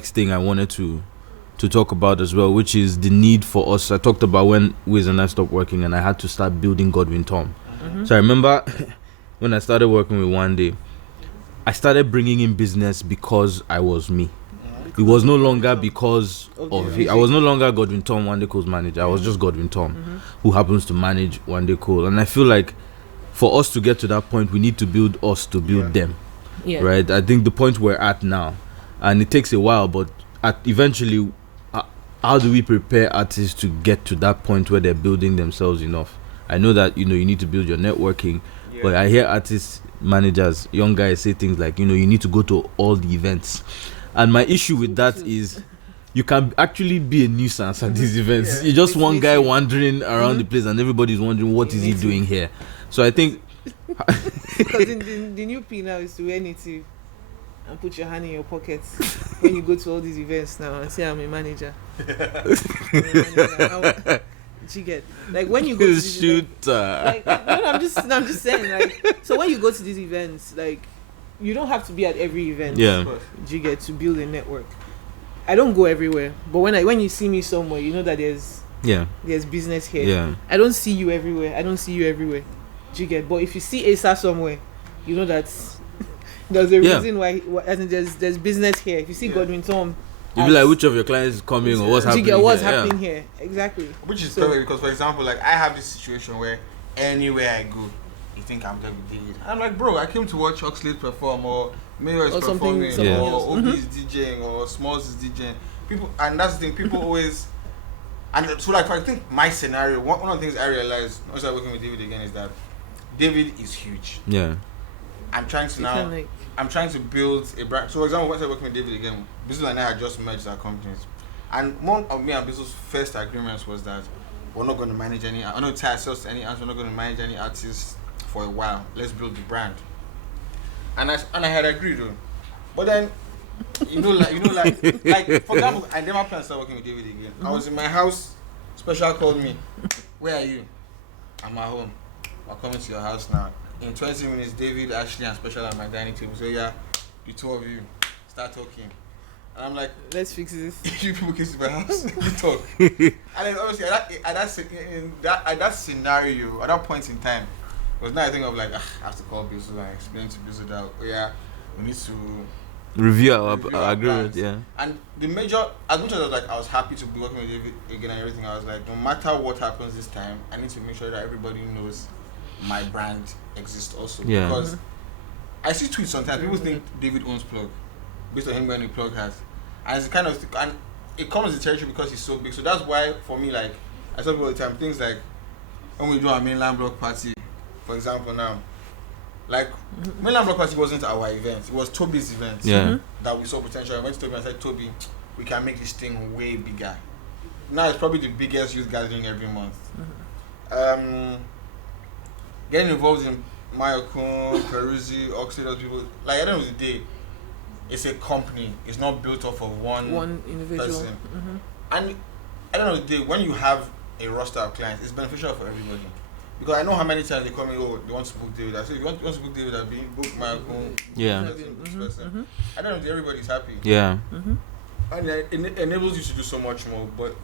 next thing I wanted to talk about as well, which is the need for us. I talked about when Wiz and I stopped working and I had to start building Godwin Tom. So I remember when I started working with One Day, I started bringing in business because I was me. It was no longer because of it. I was no longer Godwin Tom, One Day Cole's manager. I was just Godwin Tom, who happens to manage One Day Cole. And I feel like for us to get to that point, we need to build us to build them. Yeah. Right? I think the point we're at now, and it takes a while, but eventually, how do we prepare artists to get to that point where they're building themselves enough? I know that, you need to build your networking, but I hear artists, managers, young guys say things like, you need to go to all the events. And my issue with that is you can actually be a nuisance at these events. You're just one guy wandering around the place and everybody's wondering what is he doing here. So I think... Because the new P now is to wear native and put your hand in your pocket when you go to all these events now and say I'm a manager. You get like when you go to these events, I'm just saying, like, so when you go to these events, like, you don't have to be at every event. Yeah. You get to build a network. I don't go everywhere, but when you see me somewhere, you know that there's business here. Yeah. I don't see you everywhere. You get, but if you see Asa somewhere, you know that there's a reason why. There's business here. If you see Godwin Tom, you'll be like, which of your clients is coming or what's happening? You get what's happening here? Exactly. Which is perfect because, for example, like I have this situation where anywhere I go, you think I'm there with David. I'm like, bro, I came to watch Oxlade perform, or Mayor is performing, or Obi is DJing, or Smalls is DJing. People, and that's the thing. People always. And so, like, I think my scenario. One of the things I realized once I was working with David again is that David is huge. Yeah. I'm trying to build a brand. So, for example, once I was working with David again, Bizzle and I had just merged our companies, and one of me and Bizzle's first agreements was that we're not going to manage any. I don't tie ourselves to any artists. We're not going to manage any artists for a while. Let's build the brand. And I had agreed, though. But then, like for example, I never planned to start working with David again. I was in my house. Special called me. Where are you? I'm at home. We're coming to your house now. In 20 minutes, David, Ashley, and Special at my dining table. So yeah, the two of you start talking. And I'm like, let's fix this. You people came to my house, we talk. And then obviously at that scenario, at that point in time, it was not a thing of like, I have to call Bizzle and explain to Bizzle that we need to review our agreement. Yeah. And the major, as much as I was happy to be working with David again and everything, I was like, no matter what happens this time, I need to make sure that everybody knows my brand exists also. Yeah. Because I see tweets sometimes, people think David owns Plug based on him wearing a Plug hat. And it's kind of, and it comes with territory because he's so big. So that's why for me, like, I tell people all the time, things like when we do our mainland block party, for example now, like mainland block party wasn't our event, it was Toby's event that we saw potential. I went to Toby and said, Toby, we can make this thing way bigger. Now it's probably the biggest youth gathering every month. Getting involved in Mayokun, Peruzzi, Oxlade, those people, like at the end of the day, it's a company. It's not built off of one individual person. And at the end of the day, when you have a roster of clients, it's beneficial for everybody. Because I know how many times they call me, they want to book David. I say, if you want to book David, I'll book Mayokun. Yeah. At the end of the day, everybody's happy. Yeah. And it enables you to do so much more, but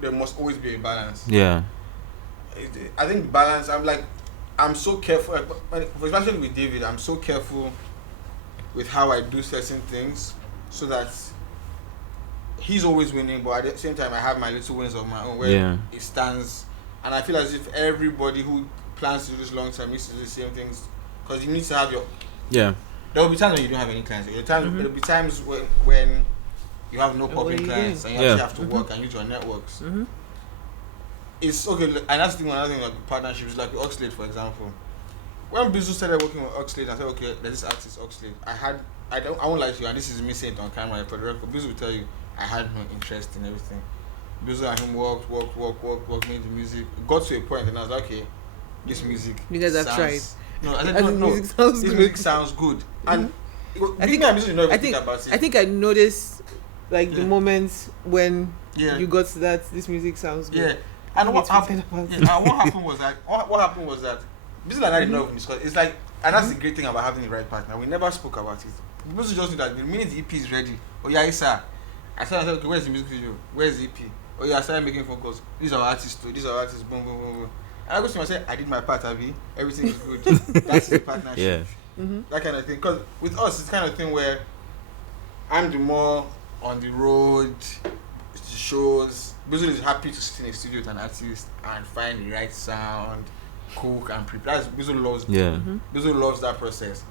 there must always be a balance. Yeah. I think balance, I'm so careful, especially with David, I'm so careful with how I do certain things so that he's always winning, but at the same time I have my little wins of my own where it stands, and I feel as if everybody who plans to do this long term needs to do the same things, because you need to have there will be times when you don't have any clients. There will be times when you have no public clients and you actually have to work and use your networks. It's okay, and that's the thing, another thing like partnerships, like with Oxlade, for example. When Bizzle started working with Oxlade, I said, okay, there's this artist Oxlade. I won't lie to you, and this is me saying it on camera for the record. Bizzle will tell you, I had no interest in everything. Bizzle and him worked, made the music. Got to a point, and I was like, okay, this music. You guys have tried. No, I said, no, this music sounds good. And I think I noticed like the moments when you got to that. This music sounds good. Yeah. And what happened was that Bizzle and I didn't know even discuss. It's like And that's the great thing about having the right partner. We never spoke about it. People just knew that the minute the EP is ready, oh yeah, Asa. I said, okay, where's the music video? Where's the EP? Oh yeah, I started making phone calls. These are artists too. These are artists. Boom, boom, boom, boom. And I go to him and say, I did my part, Abby. Everything is good. That's the partnership. Yeah. That kind of thing. Because with us, it's kind of thing where I'm the more on the road, the shows. Bizzle is happy to sit in a studio with an artist and find the right sound, cook and prepare. Bizzle loves. Bizzle loves that process.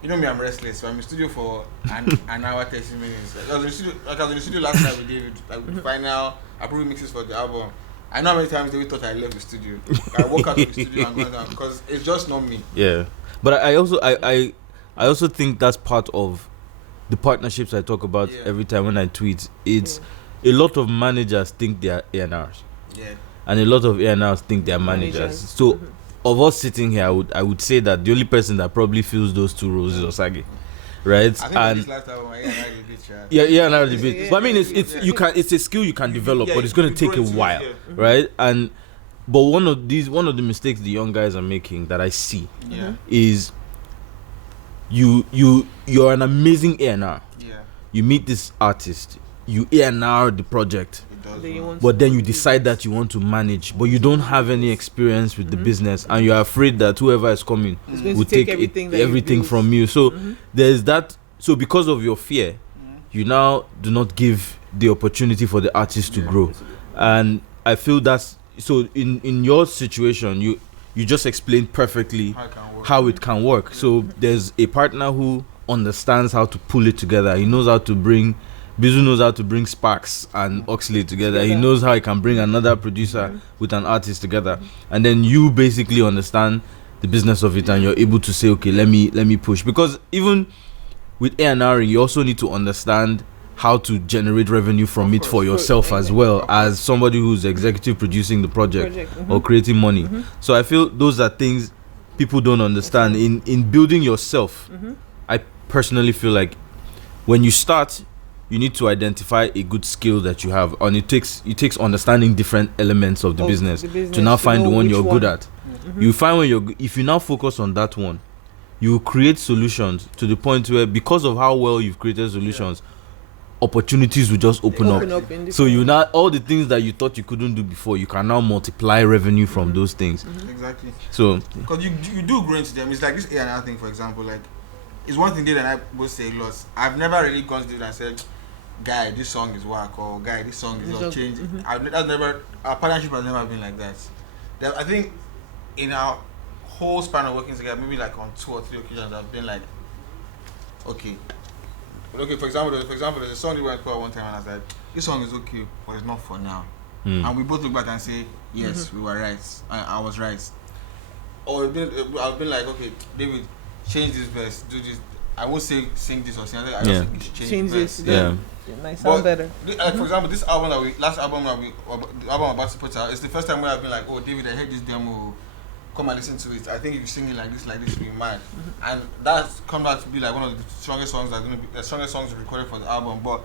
You know me, I'm restless. So I'm in the studio for an hour, 30 minutes. I was in the studio last night with David, like with the final approval mixes for the album. I know how many times David thought I left the studio. I walk out of the studio and go down because it's just not me. Yeah, but I also think that's part of the partnerships I talk about every time when I tweet. It's a lot of managers think they are A&Rs. Yeah. And a lot of A&Rs think they are managers. So of us sitting here, I would say that the only person that probably fills those two roles is Osagie, right? I think and this last album, A&R debate. But I mean, it's a skill you can develop, but it's going to take a while, right? But one of the mistakes the young guys are making that I see is you're an amazing A&R. Yeah. You meet this artist, you A&R the project. But then you decide that you want to manage, but you don't have any experience with the business, and you're afraid that whoever is coming will take everything from you. So there's that. So because of your fear, you now do not give the opportunity for the artist to grow. And I feel that's so. In your situation, you just explained perfectly how it can work. So there's a partner who understands how to pull it together. He knows how to bring. Bizu knows how to bring Sparks and Oxley together. He knows how he can bring another producer with an artist together. And then you basically understand the business of it, and you're able to say, okay, let me push. Because even with A&R, you also need to understand how to generate revenue from it for yourself as well as somebody who's executive producing the project or creating money. So I feel those are things people don't understand. In building yourself, I personally feel like when you start, you need to identify a good skill that you have, and it takes understanding different elements of the business to now find the one you're good at. You find if you now focus on that one, you create solutions to the point where, because of how well you've created solutions, opportunities will just open up. So you now, all the things that you thought you couldn't do before, you can now multiply revenue from those things. Exactly. So because you do grow into them. It's like this A&R thing, for example. Like, it's one thing that I both say a lot. I've never really gone to it and said, guy, this song is whack, or guy, this song is not changed. Our partnership has never been like that. I think in our whole span of working together, maybe like on 2 or 3 occasions, I've been like, okay, for example, there's a song we went for one time, and I said, this song is okay, but it's not for now. And we both look back and say, yes, we were right. I was right. Or I've been like, okay, David, change this verse, do this. I won't say sing this or sing. I just change this. It might sound better. For example, this album the album I'm about to put out, it's the first time where I've been like, oh, David, I heard this demo. Come and listen to it. I think if you sing it like this, you'll be mad. And that's come out to be like one of the strongest songs the strongest songs recorded for the album. But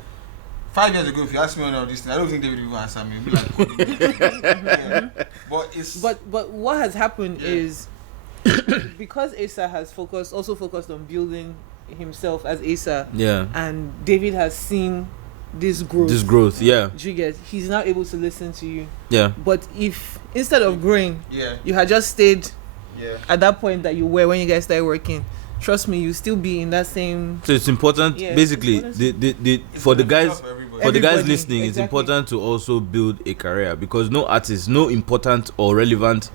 5 years ago, if you ask me one of these things, I don't think David will even answer me. He'll be like, But what has happened is because Asa has focused on building himself as Asa, and David has seen this growth, he's now able to listen to you. But if instead of growing, you had just stayed at that point that you were when you guys started working, trust me, you still be in that same. So it's important, basically, for the guys listening, it's important to also build a career, because no artist, no important or relevant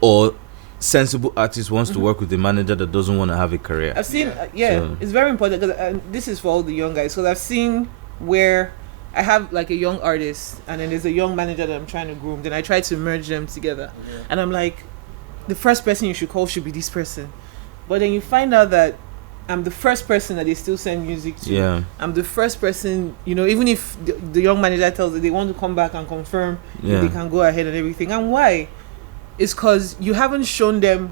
or sensible artist wants to work with a manager that doesn't want to have a career. I've seen, it's very important, because this is for all the young guys. So I've seen where I have like a young artist, and then there's a young manager that I'm trying to groom. Then I try to merge them together, and I'm like, the first person you should call should be this person. But then you find out that I'm the first person that they still send music to. I'm the first person, even if the young manager tells them they want to come back and confirm if they can go ahead and everything. And why? It's because you haven't shown them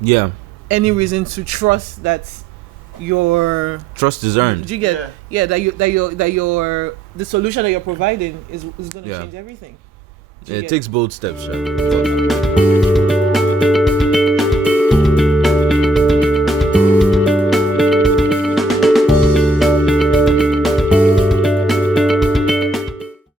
any reason to trust that your trust is earned. Do you get that your the solution that you're providing is going to change everything. It takes bold steps.